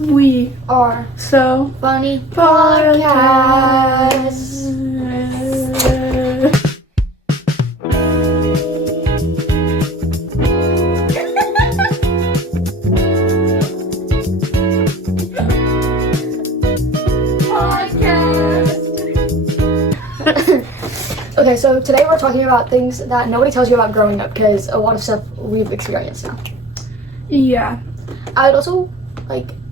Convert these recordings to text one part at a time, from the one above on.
We are so funny podcast. Okay, so today we're talking about things that nobody tells you about growing up, because a lot of stuff we've experienced now. Yeah. I would also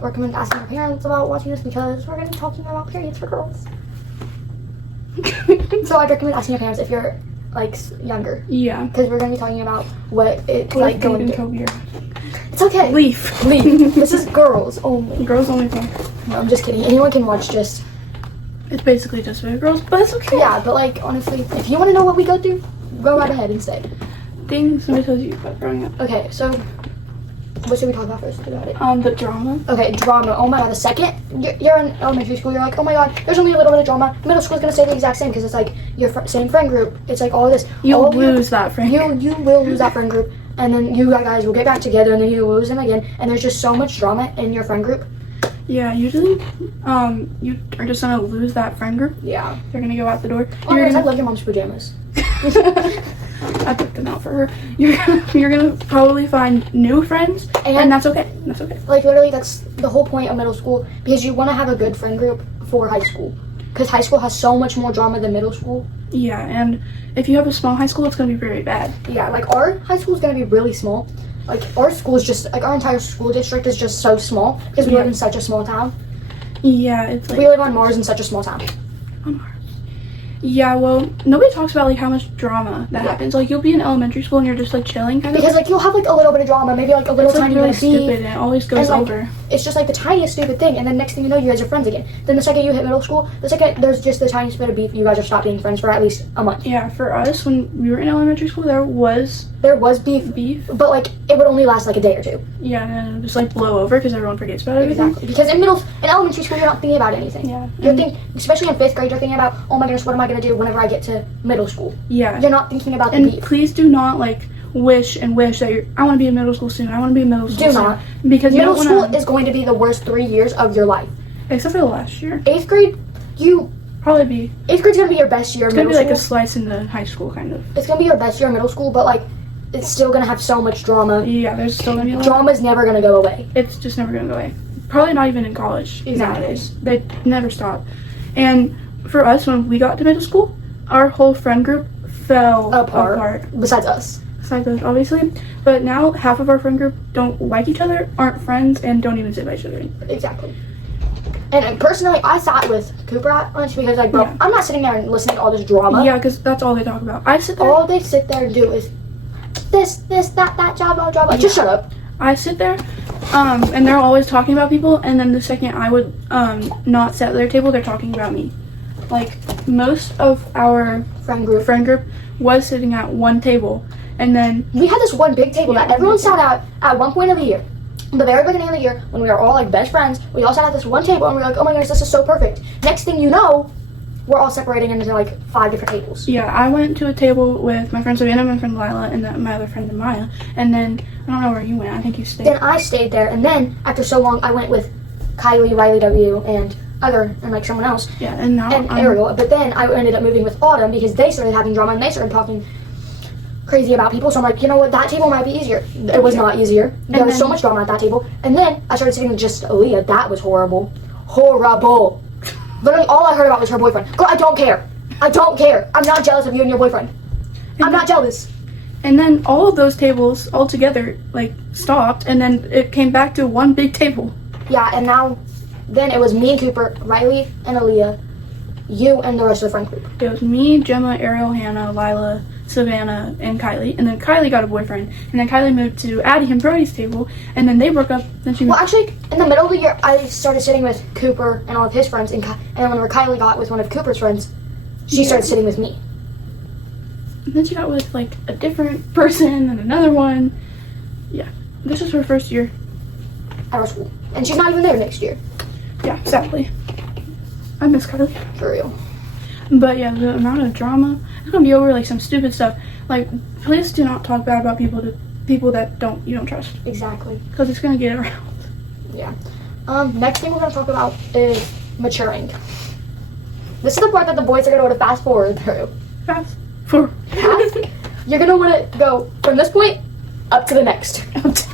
recommend asking your parents about watching this, because we're going to be talking about periods for girls. So I'd recommend asking your parents if you're younger. Yeah. Because we're going to be talking about what it's What like going through. It's okay. Leave. This is girls only. Girls only thing. No, I'm just kidding. Anyone can watch just. It's basically just for girls, but it's okay. Yeah, but honestly, if you want to know what we go through, go right ahead instead. Things somebody tells you about growing up. Okay, so what should we talk about first about it? The drama. Okay, drama. Oh my god, the second you're in elementary school, you're like, oh my god, there's only a little bit of drama. Middle school is gonna stay the exact same, because it's like your same friend group. It's like all of this. You'll lose that friend group. You will lose that friend group, and then you guys will get back together, and then you lose them again. And there's just so much drama in your friend group. Yeah, usually, you are just gonna lose that friend group. Yeah. They're gonna go out the door. Oh, I love your mom's pajamas. I took them out for her. You're gonna probably find new friends, and that's okay. That's okay. Literally, that's the whole point of middle school, because you want to have a good friend group for high school, because high school has so much more drama than middle school. Yeah, and if you have a small high school, it's gonna be very bad. Yeah, our high school is gonna be really small. Our school is just, our entire school district is just so small, because we live in such a small town. Yeah, it's we live on Mars in such a small town. On Mars. Yeah, well, nobody talks about how much drama that happens. You'll be in elementary school and you're just chilling kind of. Because you'll have a little bit of drama, maybe a little tiny really bit of beef. stupid, and it always goes over. It's just the tiniest stupid thing, and then next thing you know, you guys are friends again. Then the second you hit middle school, the second there's just the tiniest bit of beef, you guys are stopped being friends for at least a month. Yeah, for us, when we were in elementary school, there was beef, but it would only last a day or two. Yeah, and then just blow over because everyone forgets about everything. Exactly. Because in elementary school, you're not thinking about anything. Yeah. You're especially in 5th grade, you're thinking about, oh my goodness, what am I gonna do whenever I get to middle school? Yeah. You're not thinking about the and beef. Please do not wish that I want to be in middle school soon. I want to be in middle school Do soon. not. Because middle school is going to be the worst 3 years of your life. Except for the last year. 8th grade, probably be. 8th grade's gonna be your best year of middle school. It's gonna be a slice into high school, kind of. It's gonna be your best year of middle school, but it's still gonna have so much drama. Yeah, there's still gonna be a lot. Drama's never gonna go away. It's just never gonna go away. Probably not even in college nowadays. They never stop. And for us, when we got to middle school, our whole friend group fell apart. Besides us. Besides us, obviously. But now half of our friend group don't like each other, aren't friends, and don't even sit by each other anymore. Exactly. And personally, I sat with Cooper at lunch because, I'm not sitting there and listening to all this drama. Yeah, because that's all they talk about. I sit there. All they sit there and do is this, that, job. Just shut up. I sit there, and they're always talking about people, and then the second I would not sit at their table, they're talking about me. Most of our friend group was sitting at one table, and then we had this one big table that everyone sat at one point of the year. The very beginning of the year, when we were all best friends, we all sat at this one table, and we were oh my goodness, this is so perfect. Next thing you know, we're all separating into 5 different tables. Yeah, I went to a table with my friend Savannah, my friend Lila, and my other friend Maya, and then I don't know where you went. I think you stayed. Then I stayed there, and then after so long, I went with Kylie, Riley W, and someone else. Yeah, and now Ariel. But then I ended up moving with Autumn because they started having drama and they started talking crazy about people. So I'm you know what, that table might be easier. It was not easier. There was so much drama at that table. And then I started sitting with just Aaliyah. That was horrible. Horrible. Literally all I heard about was her boyfriend. Girl, I don't care. I'm not jealous of you and your boyfriend. I'm not jealous. And then all of those tables all together stopped, and then it came back to one big table. Yeah, and then it was me and Cooper, Riley and Aaliyah, you and the rest of the friend group. It was me, Gemma, Ariel, Hannah, Lila, Savannah, and Kylie. And then Kylie got a boyfriend. And then Kylie moved to Addie and Brody's table. And then they broke up. Then she moved. Well, actually, in the middle of the year, I started sitting with Cooper and all of his friends. And then whenever Kylie got with one of Cooper's friends, she started sitting with me. And then she got with a different person and another one. Yeah. This is her first year at our school. And she's not even there next year. Yeah, sadly. I miss Kylie. For real. But yeah, the amount of drama, it's gonna be over some stupid stuff. Please do not talk bad about people that you don't trust. Exactly. Because it's gonna get around. Yeah. Next thing we're gonna talk about is maturing. This is the part that the boys are gonna want to fast forward through. Fast forward. You're gonna want to go from this point up to the next.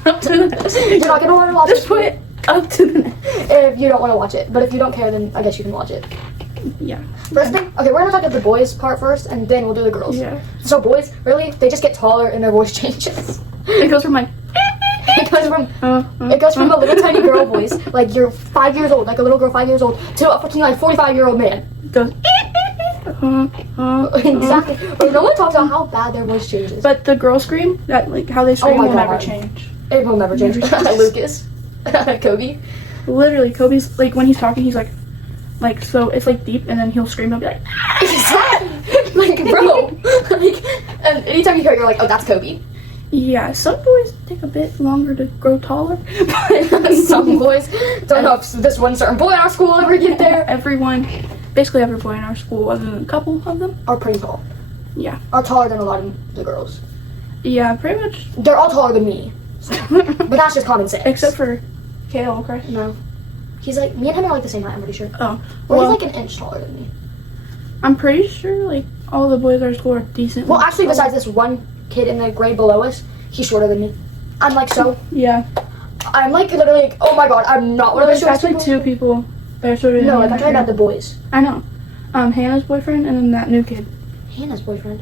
Up to the next. You're not gonna want to watch This it point up to the next. if you don't want to watch it. But if you don't care, then I guess you can watch it. Yeah. First thing, okay, we're gonna talk about the boys part first, and then we'll do the girls. Yeah. So boys, really, they just get taller and their voice changes. It goes from like. It goes from a little tiny girl voice, like you're 5 years old, like a little girl 5 years old, to a fucking like 45-year-old man. Goes. Exactly. But no one talks about how bad their voice changes. But the girl scream, that like how they scream my will never God. change. It will never change. Lucas. Kobe. Literally, Kobe's like when he's talking, he's like so it's like deep, and then he'll scream. He'll be like, Exactly. Like, bro. Like, and anytime you hear it, you're like, oh, that's Kobe. yeah. Some boys take a bit longer to grow taller, but Some boys don't know if this one certain boy in our school will ever get there. Basically every boy in our school, other than a couple of them, Are pretty tall. yeah, Are taller than a lot of the girls. yeah, pretty much, They're all taller than me. But that's just common sense. except for Kale, correct? No. He's like, me and him are like the same height, I'm pretty sure. Oh, Well, well, he's like an inch taller than me. I'm pretty sure like all the boys at our school are decent. Well, actually, besides this one kid in the grade below us, he's shorter than me. I'm like, so, yeah, I'm like literally like, oh my god, I'm not one of there's those short actually two people that are shorter than No, me like, I'm in talking our about the boys. grade. I know, Hannah's boyfriend, and then that new kid, Hannah's boyfriend.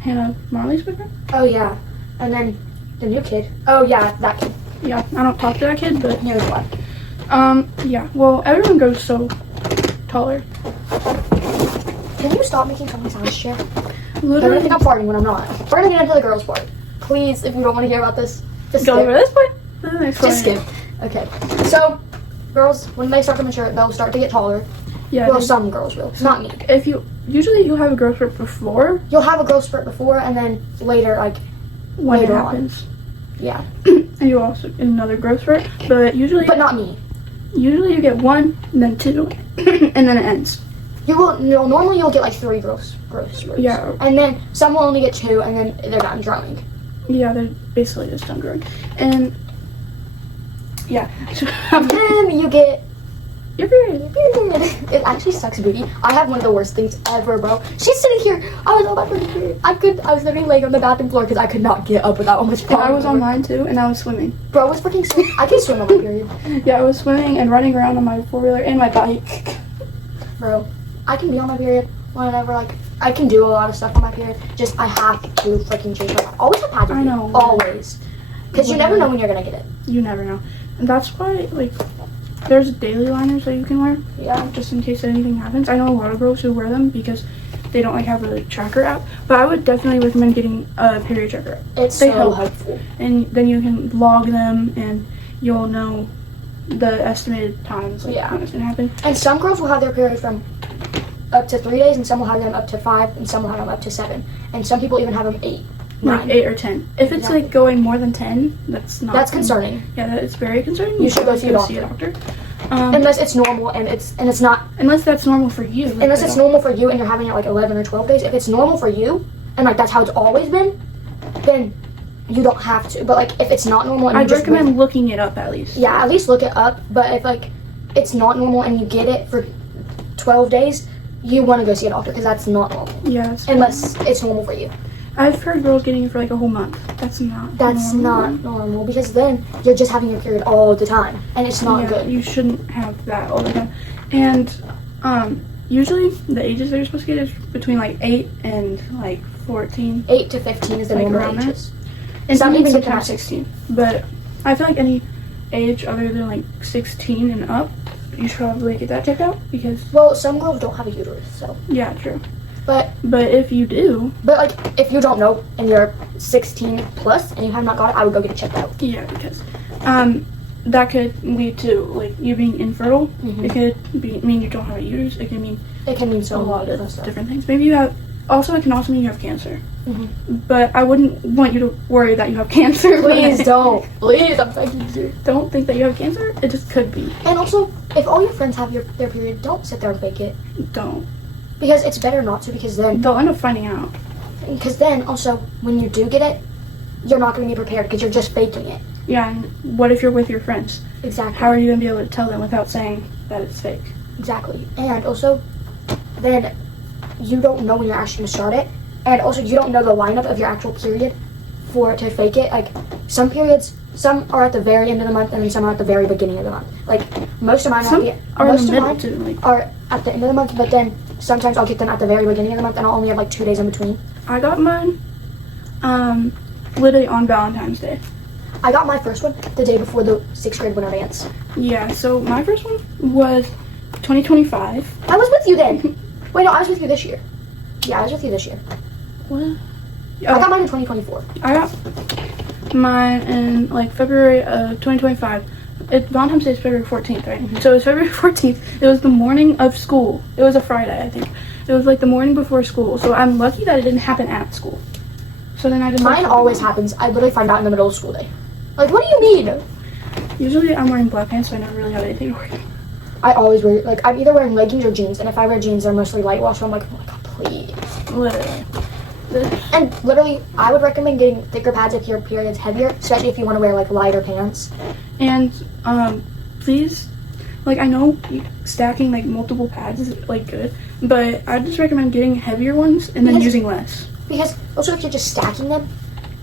Hannah Marley's boyfriend. Oh, yeah. And then the new kid. Oh, yeah, that kid. Yeah, I don't talk to that kid, but Here's what. yeah. Well, everyone goes so taller. Can you stop making funny sounds, Chair? They're gonna Literally, think I'm farting when I'm not. We're gonna get into the girls' part. Please, if you don't want to hear about this, just go over skip. this way. The next Just one. skip. Okay. So, girls, when they start to mature, they'll start to get taller. Yeah. Well, they- some girls will. Not me. if you usually you'll have a growth spurt before You'll have a growth spurt before, and then later, like, when Later it on. happens, yeah. and you also get another growth spurt. But usually But not me. you get one, and then two, and then it ends. Normally you'll get like 3 growth spurts. Yeah. And then some will only get 2, and then they're done growing. Yeah, they're basically just done growing, and yeah. And then you get Your period. It actually sucks, booty. I have one of the worst things ever, bro. She's sitting here. I was on my freaking period. I was literally laying on the bathroom floor because I could not get up without much And pain. I was on mine too, and I was swimming. Bro, I was freaking swimming. I can swim on my period. Yeah, I was swimming and running around on my 4-wheeler and my bike. Bro, I can be on my period whenever, like, I can do a lot of stuff on my period. Just, I have to freaking change my life. Always have pads with I me. know. Always. Because you never know when you're going to get it. You never know, and that's why like there's daily liners that you can wear. Yeah. Just in case anything happens. I know a lot of girls who wear them because they don't like have a tracker app. But I would definitely recommend getting a period tracker app. It's They so help. helpful. And then you can log them and you'll know the estimated times like Yeah. when it's gonna happen. And some girls will have their period from up to 3 days, and some will have them up to 5, and some will have them up to 7. And some people even have them 8, 9. Like 8 or 10. If it's Exactly. like going more than 10, that's not That's concerning. Yeah, that is very concerning. You should go see a doctor. Unless it's normal and it's not. Unless that's normal for you. like, Unless they it's don't- normal for you and you're having it like 11 or 12 days. If it's normal for you and like that's how it's always been, then you don't have to. But like if it's not normal and you I'd just recommend looking it up at least. yeah, at least look it up. But if like it's not normal and you get it for 12 days, you want to go see a doctor because that's not normal. Yeah, that's Unless it's normal for you. I've heard girls getting it for like a whole month. That's not That's normal. not normal because then you're just having your period all the time and it's not Yeah, good. you shouldn't have that all the time. And usually the ages that you're supposed to get is between like 8 and like 14. 8 to 15 is the Like normal around there? ages. And Some some even get sometimes to 16. But I feel like any age other than like 16 and up, you should probably get that checked out because Well, some girls don't have a uterus, so. yeah, true. But if you do, like if you don't know and you're 16 plus and you have not got it, I would go get it checked out. yeah, because that could lead to like you being infertile. Mhm. It could mean you don't have a uterus. It can mean It can mean a so lot much of stuff. different things. Maybe you have. Also, it can also mean you have cancer. Mhm. But I wouldn't want you to worry that you have cancer. Please don't. Please, I'm begging you. Don't think that you have cancer. It just could be. And also, if all your friends have their period, don't sit there and fake it. Don't. Because it's better not to, because then They'll end up finding out. also, when you do get it, you're not going to be prepared because you're just faking it. Yeah, and what if you're with your friends? Exactly. how are you going to be able to tell them without saying that it's fake? Exactly. And also, then you don't know when you're actually going to start it. And also, you don't know the lineup of your actual period for it to fake it. Like, some periods, some are at the very end of the month, and then some are at the very beginning of the month. Like, most of mine Some are in the middle too. Like, are at the end of the month, but then sometimes I'll get them at the very beginning of the month, and I'll only have like 2 days in between. I got mine literally on Valentine's Day. I got my first one the day before the 6th grade winter dance. Yeah, so my first one was 2025. I was with you then. Wait, no, I was with you this year. Yeah, I was with you this year. What? I got mine in 2024. I got mine in like February of 2025. Valentine's Day is February 14th, right? Mm-hmm. So it was February 14th. It was the morning of school. It was a Friday, I think. It was like the morning before school. So I'm lucky that it didn't happen at school. So then I didn't. Mine always happens. I literally find out in the middle of school day. Like, what do you mean? Usually I'm wearing black pants, so I never really have anything to wear. I always wear, like, I'm either wearing leggings or jeans, and if I wear jeans, they're mostly light wash, so I'm like, oh my god, please. Literally. And literally, I would recommend getting thicker pads if your period's heavier, especially if you want to wear, like, lighter pants. And, please, like, I know stacking, like, multiple pads is, like, good, but I just recommend getting heavier ones and then using less. Because, also, if you're just stacking them,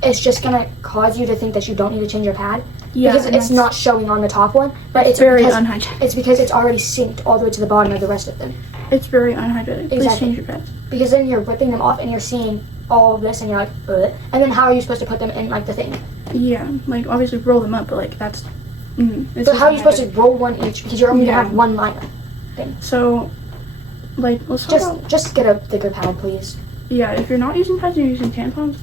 it's just gonna cause you to think that you don't need to change your pad. Yeah, because it's not showing on the top one, but it's very because, unhygienic. It's because it's already synced all the way to the bottom of the rest of them. It's very unhygienic. Please Exactly. change your pads. Because then you're ripping them off and you're seeing all of this and you're like, ugh. And then how are you supposed to put them in, like, the thing? Yeah, like, obviously roll them up, but, like, that's... So how are you supposed to roll one each? Because you're only gonna have one liner thing. So, like, let's talk about... Just get a thicker pad, please. Yeah, if you're not using pads and you're using tampons,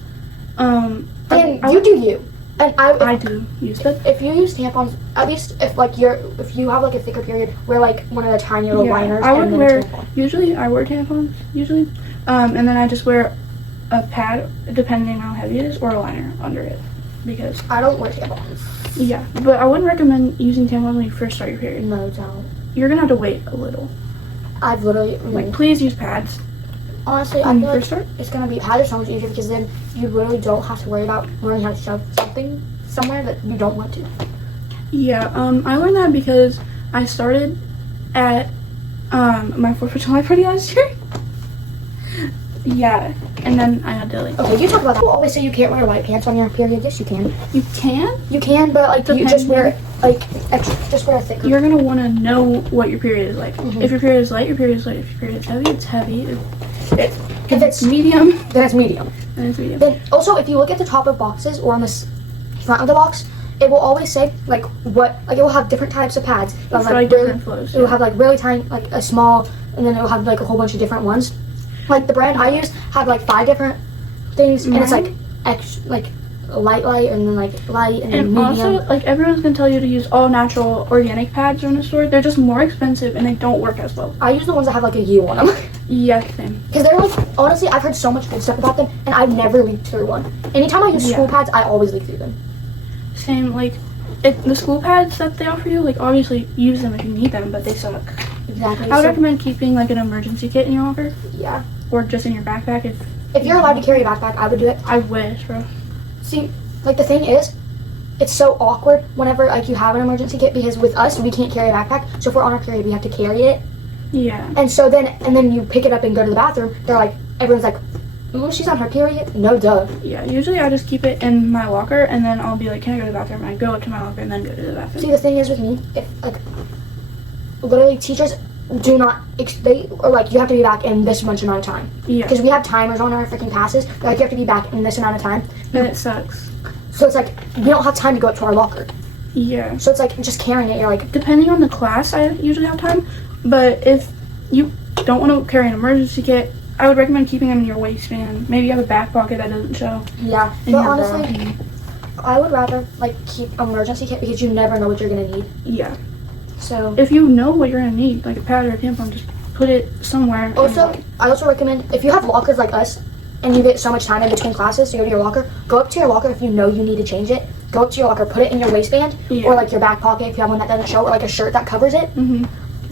Then you do you. And I do use them. If you use tampons, at least if you have like a thicker period, wear like one of the tiny little liners. I would and then wear. a tampon. Usually, I wear tampons. Usually, and then I just wear a pad, depending on how heavy it is, or a liner under it, because I don't wear tampons. Yeah, but I wouldn't recommend using tampons when you first start your period. No, don't. You're gonna have to wait a little. I've literally Like, please use pads. Honestly, I when feel you like first start. it's gonna be pads are so much easier because then you literally don't have to worry about learning how to shove something somewhere that you don't want to. Yeah, I learned that because I started at my 4th of July party last year. Yeah, and then I had to like. Okay, you talk about that. People always say you can't wear white pants on your period. Yes, you can. You can. You can, but like you just wear like extra, just wear a thicker. You're gonna want to know what your period is like. Mm-hmm. If your period is light, your period is light. If your period is heavy, it's heavy. If it's medium, then it's medium. then it's medium. Then also, if you look at the top of boxes or on the front of the box, it will always say like what, like it will have different types of pads. It'll have, like different flows. It will have like really tiny, like a small, and then it will have like a whole bunch of different ones. Like the brand I use had like 5 different things, and it's like like light, and then like light, and then And medium. also, like, everyone's gonna tell you to use all natural organic pads from the store. They're just more expensive and they don't work as well. I use the ones that have like a U on them. Yeah, same. Because they're like, honestly, I've heard so much good stuff about them, and I've never leaked through one. Anytime I use school pads, I always leak through them. Same, like, the school pads that they offer you, like, obviously use them if you need them, but they suck. Exactly. I would recommend keeping, like, an emergency kit in your locker. Yeah. Or just in your backpack If you're allowed to carry a backpack, I would do it. I wish, bro. See, like the thing is, it's so awkward whenever like you have an emergency kit because with us we can't carry a backpack. So if we're on our period, we have to carry it. Yeah. And so then you pick it up and go to the bathroom. They're like, everyone's like, she's on her period. No, duh. Yeah. Usually I just keep it in my locker and then I'll be like, can I go to the bathroom? I go up to my locker and then go to the bathroom. See, the thing is with me, if like literally teachers do not they or like you have to be back in this much amount of time. Yeah. Because we have timers on our freaking passes. They're like you have to be back in this amount of time. And it sucks. So it's like we don't have time to go up to our locker. Yeah. So it's like just carrying it. You're like, depending on the class, I usually have time. But if you don't want to carry an emergency kit, I would recommend keeping them in your waistband. Maybe you have a back pocket that doesn't show. Yeah. in But your honestly, bra. I would rather like keep an emergency kit because you never know what you're gonna need. Yeah. So If you know what you're gonna need, like a pad or a tampon, just put it somewhere. also, I also recommend if you have lockers like us and you get so much time in between classes to go to your locker, go up to your locker if you know you need to change it. Go up to your locker, put it in your waistband or like your back pocket if you have one that doesn't show, or like a shirt that covers it. Mm-hmm.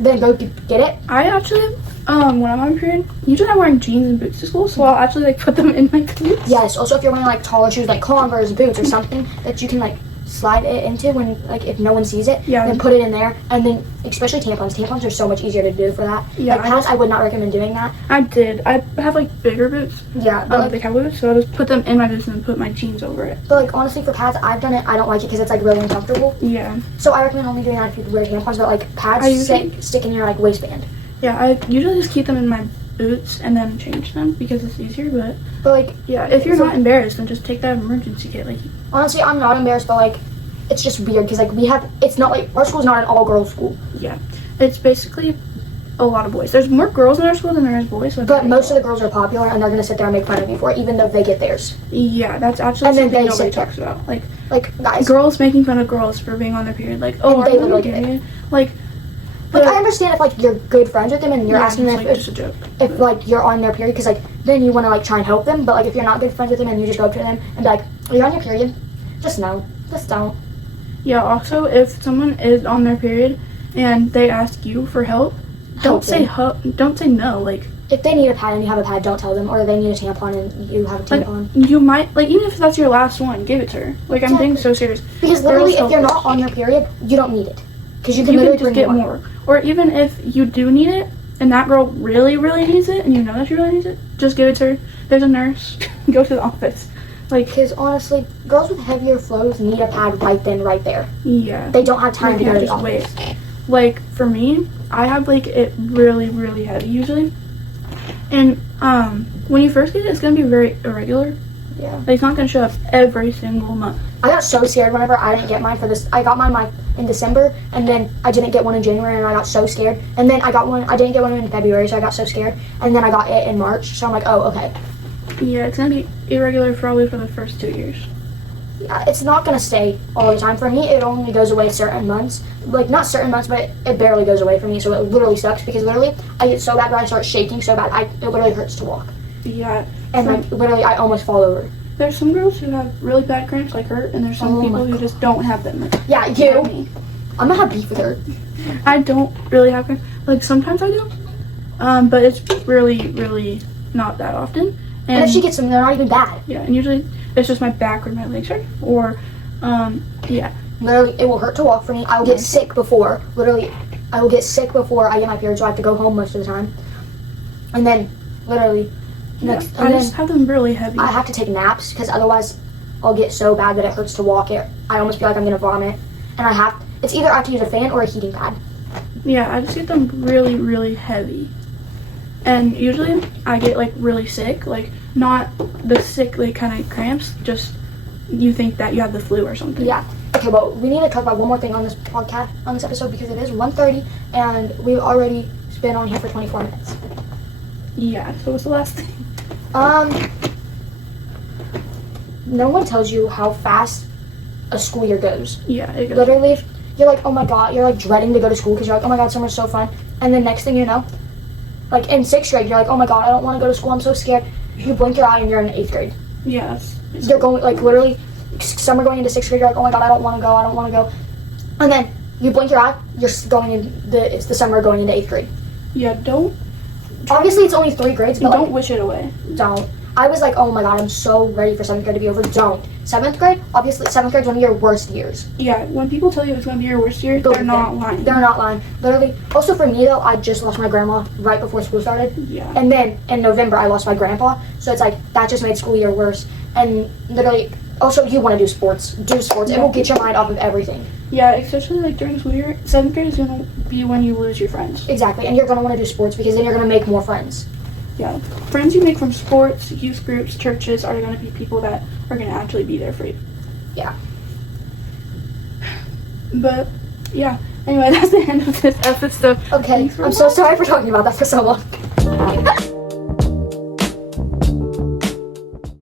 Then go get it. I actually, when I'm on period, usually I'm wearing jeans and boots to school, so I'll actually like put them in my boots. Yes. Also, if you're wearing like taller shoes like Converse, boots, or something that you can like slide it into when, like, if no one sees it. Yeah. Then put it in there, and then especially tampons. Tampons are so much easier to do for that. Yeah, Like pads, I would not recommend doing that. I did. I have like bigger boots, Yeah, but like the cowboy boots, so I just put them in my boots and then put my jeans over it. But like honestly, for pads, I've done it. I don't like it because it's like really uncomfortable. Yeah. So I recommend only doing that if you wear tampons. But like pads, stick in your like waistband. Yeah, I usually just keep them in my boots and then change them because it's easier. But like, yeah, if you're not embarrassed, then just take that emergency kit. Like, honestly, I'm not embarrassed, but like, it's just weird because like it's not like our school's not an all girls school. Yeah, it's basically a lot of boys. There's more girls in our school than there is boys. So but most of the girls are popular, and they're gonna sit there and make fun of you for it, even though they get theirs. Yeah, that's actually and then something they nobody talks about. Like guys, girls making fun of girls for being on their period. Like, oh, are you period? Like I understand if like you're good friends with them and you're asking them just a joke. If like you're on their period, because like then you want to like try and help them. But like if you're not good friends with them and you just go up to them and be like, "Are you on your period?" Just no, just don't. Yeah. Also, if someone is on their period and they ask you for help, don't say no. Like, if they need a pad and you have a pad, don't tell them. Or they need a tampon and you have a tampon. Like, you might, like, even if that's your last one, give it to her. Like, I'm being so serious. Because literally, if you're not on your period, you don't need it. Because you can literally just get more. Or even if you do need it, and that girl really, really needs it, and you know that she really needs it, just give it to her. There's a nurse. Go to the office. Like, because honestly, girls with heavier flows need a pad right then, right there. Yeah. They don't have time to go to the office. Wait. Like, for me, I have, like, it really, really heavy usually. And, when you first get it, it's going to be very irregular. Yeah. Like, it's not going to show up every single month. I got so scared whenever I didn't get mine for this. I got mine in December, and then I didn't get one in January, and I got so scared. And then I didn't get one in February, so I got so scared. And then I got it in March, so I'm like, oh, okay. Yeah, it's going to be irregular probably for the first 2 years. Yeah, it's not going to stay all the time. For me, it only goes away certain months. Like, not certain months, but it barely goes away for me, so it literally sucks. Because literally, I get so bad that I start shaking so bad, it literally hurts to walk. Yeah. And like, literally, I almost fall over. There's some girls who have really bad cramps like her, and there's some people who just don't have them. Like, yeah, you. I'm gonna have beef with her. I don't really have cramps. Like, sometimes I do. But it's really, really not that often. And if she gets them, they're not even bad. Yeah, and usually it's just my back or my legs hurt. Or, yeah. Literally, it will hurt to walk for me. I will get sick before. Literally, I will get sick before I get my period, so I have to go home most of the time. And then, literally, I just have them really heavy. I have to take naps because otherwise I'll get so bad that it hurts to walk it. I almost feel like I'm gonna vomit. And it's either I have to use a fan or a heating pad. Yeah, I just get them really, really heavy. And usually I get like really sick, like not the sick like kind of cramps, just you think that you have the flu or something. Yeah. Okay, well, we need to talk about one more thing on this podcast, on this episode, because it is 1:30 and we've already been on here for 24 minutes. Yeah, so what's the last thing? No one tells you how fast a school year goes. Yeah, it goes. Literally, you're like, oh my god, you're like dreading to go to school because you're like, oh my god, summer's so fun. And then next thing you know, like in 6th grade, you're like, oh my god, I don't want to go to school, I'm so scared. You blink your eye and you're in 8th grade. Yeah. You're going, like literally, summer going into 6th grade, you're like, oh my god, I don't want to go. And then you blink your eye, it's the summer going into 8th grade. Yeah, don't. Obviously, it's only 3 grades, but don't wish it away. Don't. I was like, oh my god, I'm so ready for 7th grade to be over. Don't. 7th grade, obviously, 7th grade is one of your worst years. Yeah, when people tell you it's going to be your worst year, they're not lying. They're not lying. Literally. Also, for me, though, I just lost my grandma right before school started. Yeah. And then, in November, I lost my grandpa. So it's like, that just made school year worse. And literally, also, you want to do sports. Do sports. It will get your mind off of everything. Yeah, especially like during school year, 7th grade is going to be when you lose your friends. Exactly. And you're going to want to do sports because then you're going to make more friends. Yeah. Friends you make from sports, youth groups, churches are going to be people that are going to actually be there for you. Yeah. But, yeah. Anyway, that's the end of this episode. Okay. I'm so sorry for talking about that for so long.